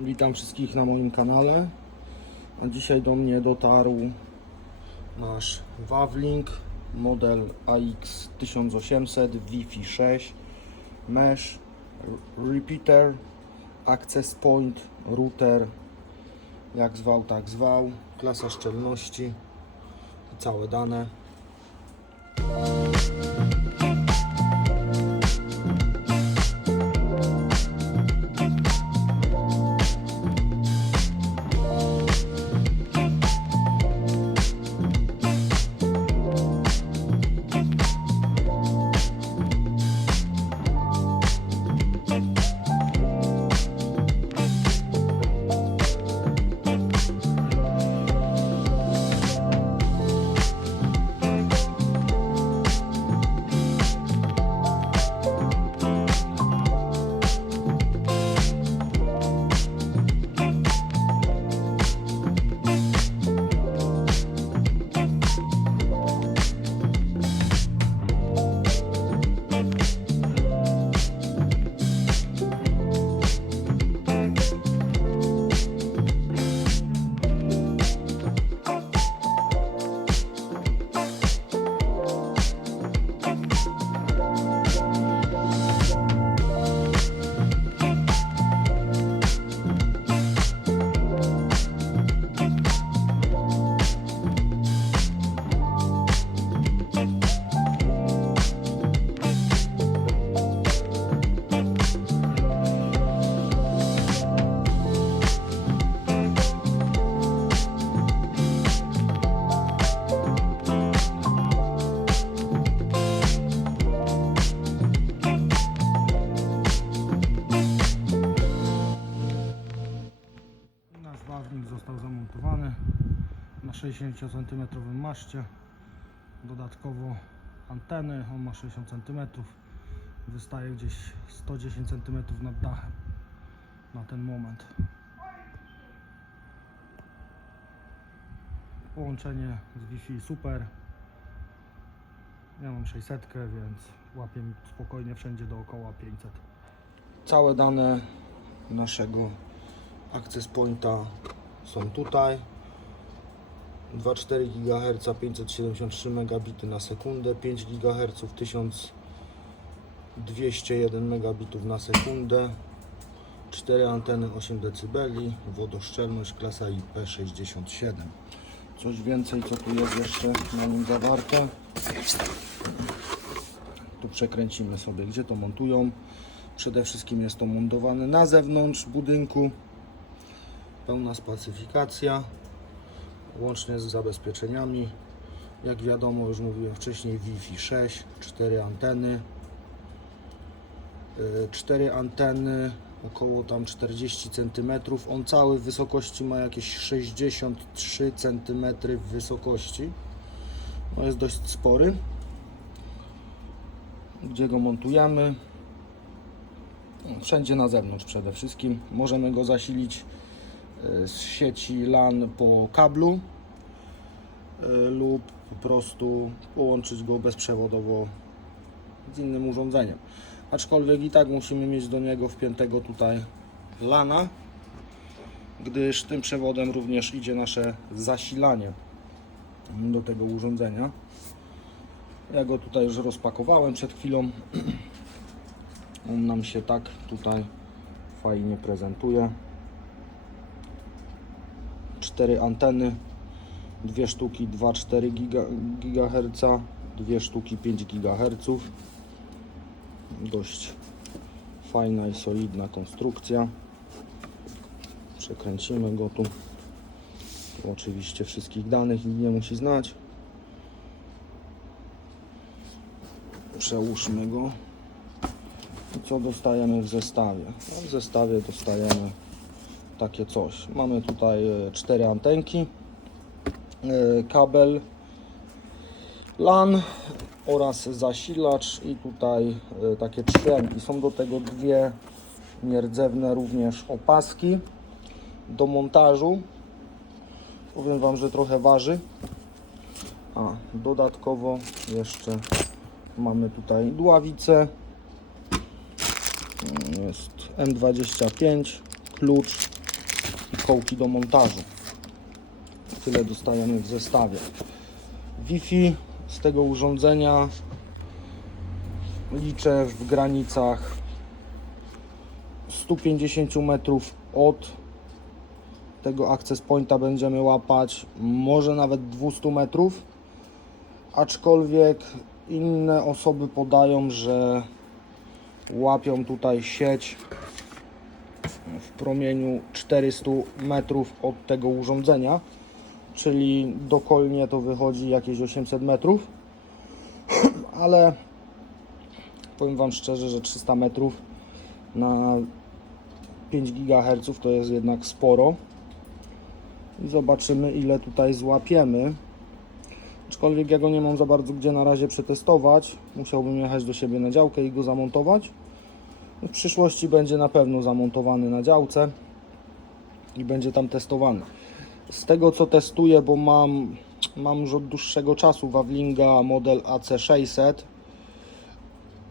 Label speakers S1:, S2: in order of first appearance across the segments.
S1: Witam wszystkich na moim kanale. A dzisiaj do mnie dotarł nasz Wawlink model AX 1800 Wi-Fi 6 Mesh Repeater Access Point Router jak zwał tak zwał klasa szczelności i całe dane 60 cm maszcie. Dodatkowo anteny, on ma 60 cm. Wystaje gdzieś 110 cm nad dachem na ten moment. Połączenie z Wi-Fi super. Ja mam 600, więc łapię spokojnie wszędzie dookoła 500. Całe dane naszego Access Pointa są tutaj. 2,4 GHz 573 megabity na sekundę, 5 GHz 1201 megabitów na sekundę, 4 anteny 8 dB, wodoszczelność klasa IP67. Coś więcej, co tu jest jeszcze na nim zawarte. Tu przekręcimy sobie, gdzie to montują. Przede wszystkim jest to montowane na zewnątrz budynku pełna spacyfikacja łącznie z zabezpieczeniami. Jak wiadomo już mówiłem wcześniej Wi-Fi 6 4 anteny. 4 anteny około tam 40 cm on cały w wysokości ma jakieś 63 cm w wysokości. No jest dość spory. Gdzie go montujemy? Wszędzie na zewnątrz przede wszystkim. Możemy go zasilić z sieci LAN po kablu y, lub po prostu połączyć go bezprzewodowo z innym urządzeniem. Aczkolwiek i tak musimy mieć do niego wpiętego tutaj LANa, gdyż tym przewodem również idzie nasze zasilanie do tego urządzenia. Ja go tutaj już rozpakowałem przed chwilą. On nam się tak tutaj fajnie prezentuje cztery anteny, dwie sztuki 2,4 giga, GHz, dwie sztuki 5 GHz. Dość fajna i solidna konstrukcja. Przekręcimy go tu. oczywiście wszystkich danych nie musi znać. Przełóżmy go. Co dostajemy w zestawie? No, w zestawie dostajemy takie coś. Mamy tutaj e, cztery antenki, e, kabel LAN oraz zasilacz i tutaj e, takie trzęgi. Są do tego dwie nierdzewne również opaski do montażu. Powiem Wam, że trochę waży. A dodatkowo jeszcze mamy tutaj dławicę. Jest M25, klucz kołki do montażu. Tyle dostajemy w zestawie. Wi-Fi z tego urządzenia liczę w granicach 150 metrów od tego access pointa będziemy łapać może nawet 200 metrów aczkolwiek inne osoby podają, że łapią tutaj sieć w promieniu 400 metrów od tego urządzenia czyli dokolnie to wychodzi jakieś 800 metrów. Ale powiem Wam szczerze, że 300 metrów na 5 GHz to jest jednak sporo. Zobaczymy ile tutaj złapiemy. Aczkolwiek ja go nie mam za bardzo gdzie na razie przetestować. Musiałbym jechać do siebie na działkę i go zamontować w przyszłości będzie na pewno zamontowany na działce i będzie tam testowany z tego co testuję, bo mam, mam już od dłuższego czasu Wawlinga model AC600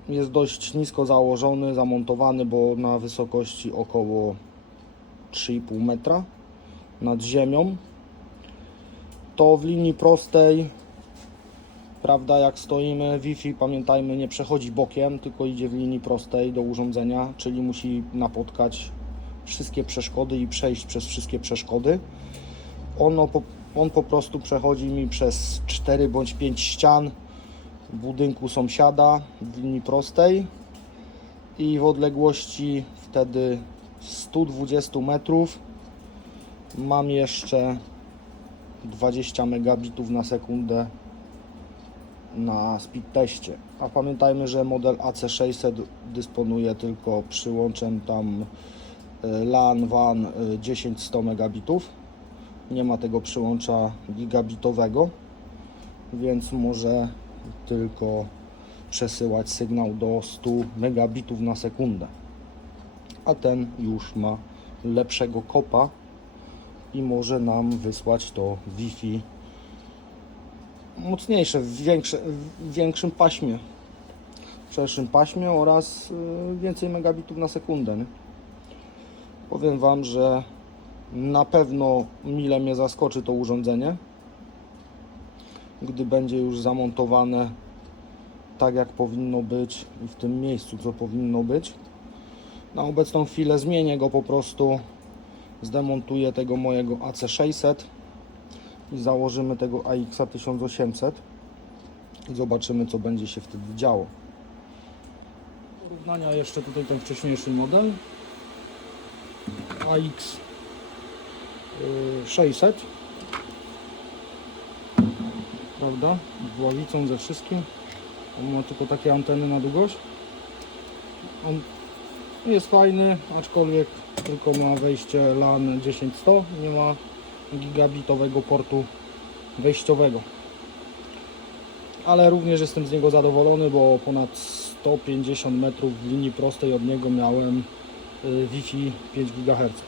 S1: jest dość nisko założony, zamontowany, bo na wysokości około 3,5 metra nad ziemią. To w linii prostej, prawda, jak stoimy, Wi-Fi, pamiętajmy, nie przechodzi bokiem, tylko idzie w linii prostej do urządzenia, czyli musi napotkać wszystkie przeszkody i przejść przez wszystkie przeszkody. Ono po, on po prostu przechodzi mi przez 4 bądź 5 ścian budynku sąsiada w linii prostej i w odległości wtedy 120 metrów mam jeszcze 20 megabitów na sekundę na speed teście. A pamiętajmy, że model AC600 dysponuje tylko przyłączem tam y, LAN, WAN y, 10-100 megabitów. Nie ma tego przyłącza gigabitowego, więc może tylko przesyłać sygnał do 100 megabitów na sekundę. A ten już ma lepszego kopa i może nam wysłać to Wi-Fi mocniejsze, w, większe, w większym paśmie, w szerszym paśmie oraz y, więcej megabitów na sekundę. Nie? Powiem Wam, że na pewno mile mnie zaskoczy to urządzenie, gdy będzie już zamontowane tak jak powinno być i w tym miejscu co powinno być. Na obecną chwilę zmienię go po prostu, zdemontuję tego mojego AC600 i założymy tego AX 1800 i zobaczymy co będzie się wtedy działo. Porównania jeszcze tutaj ten wcześniejszy model. AX y, 600 prawda, z ławicą ze wszystkim. On ma tylko takie anteny na długość. On jest fajny, aczkolwiek tylko ma wejście LAN 10100 nie ma gigabitowego portu wejściowego. Ale również jestem z niego zadowolony, bo ponad 150 metrów w linii prostej od niego miałem y, Wi-Fi 5 GHz